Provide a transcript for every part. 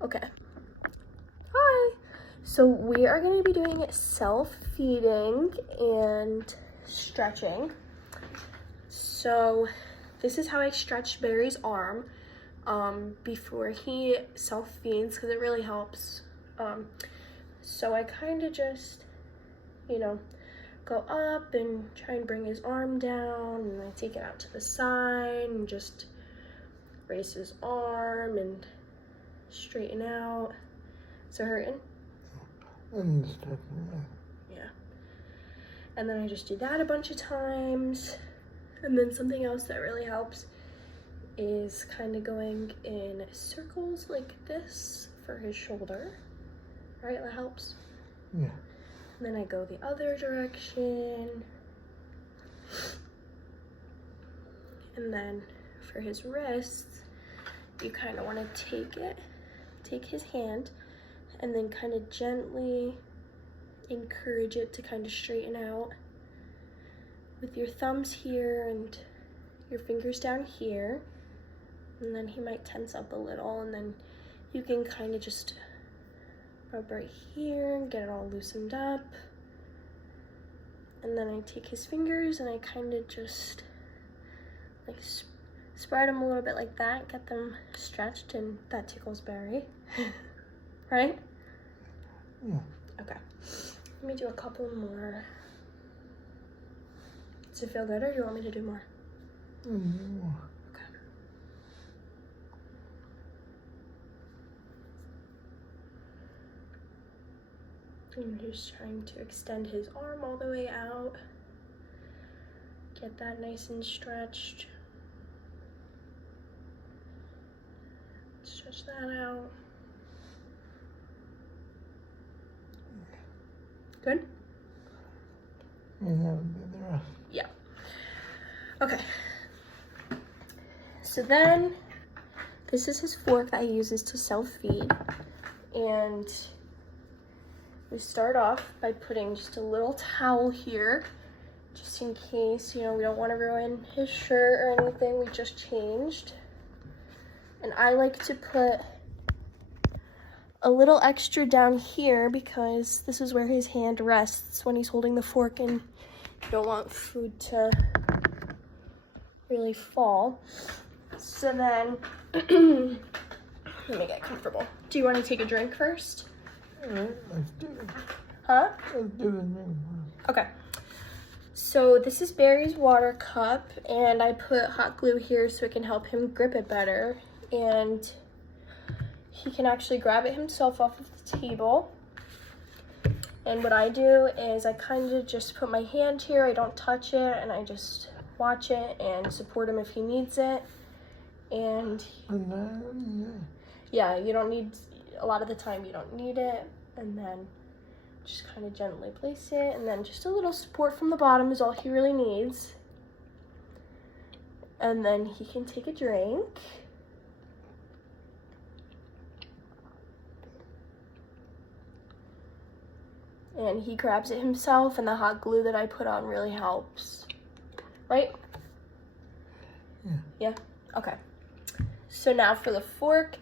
Okay. Hi. So we are going to be doing self-feeding and stretching. So this is how I stretch Barry's arm before he self-feeds, because it really helps. So I kind of just, go up and try and bring his arm down, and I take it out to the side and just raise his arm and straighten out. Is it hurting? Yeah. And then I just do that a bunch of times. And then something else that really helps is kind of going in circles like this for his shoulder. Right, that helps? Yeah. And then I go the other direction. And then for his wrists, you kind of want to take his hand, and then kind of gently encourage it to kind of straighten out with your thumbs here and your fingers down here. And then he might tense up a little, and then you can kind of just rub right here and get it all loosened up. And then I take his fingers and I kind of just like spread them a little bit like that, get them stretched, and that tickles Barry. Right? Yeah. Okay. Let me do a couple more. Does it feel good, or do you want me to do more? Okay. I'm just trying to extend his arm all the way out. Get that nice and stretched. Stretch that out. Good? And that would be the rest. Yeah. Okay. So then, this is his fork that he uses to self-feed. And we start off by putting just a little towel here, just in case, we don't want to ruin his shirt or anything. We just changed. And I like to put a little extra down here because this is where his hand rests when he's holding the fork, and you don't want food to really fall. So then, let me get comfortable. Do you want to take a drink first? Alright, let's do it. Huh? Let's do it. Okay. So this is Barry's water cup, and I put hot glue here so it can help him grip it better. And he can actually grab it himself off of the table. And what I do is I kind of just put my hand here, I don't touch it, and I just watch it and support him if he needs it. And yeah, you don't need, a lot of the time you don't need it. And then just kind of gently place it, and then just a little support from the bottom is all he really needs. And then he can take a drink. And he grabs it himself, and the hot glue that I put on really helps. Right? Yeah. Yeah? Okay. So now for the fork,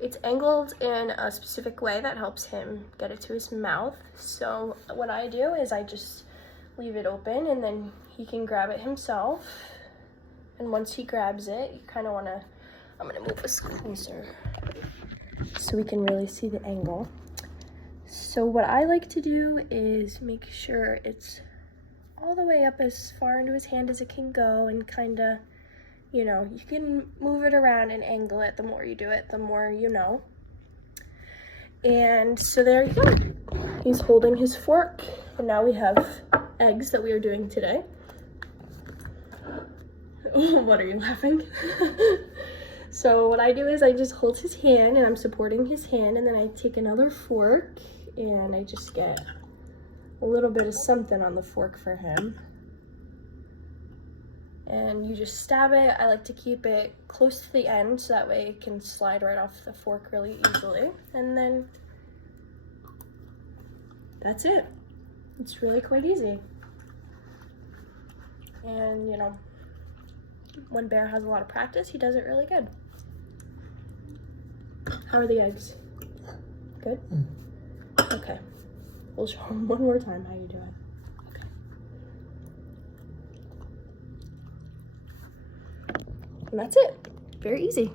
it's angled in a specific way that helps him get it to his mouth. So what I do is I just leave it open, and then he can grab it himself. And once he grabs it, you kind of want to, I'm going to move this closer so we can really see the angle. So what I like to do is make sure it's all the way up as far into his hand as it can go, and kind of, you can move it around and angle it. The more you do it, the more you know. And so there you go. He's holding his fork, and now we have eggs that we are doing today. What are you laughing? So what I do is I just hold his hand, and I'm supporting his hand, and then I take another fork, and I just get a little bit of something on the fork for him. And you just stab it. I like to keep it close to the end so that way it can slide right off the fork really easily. And then that's it. It's really quite easy. And when Bear has a lot of practice, he does it really good. How are the eggs? Good? Mm. Okay. We'll show him one more time how you do it. Okay. And that's it. Very easy.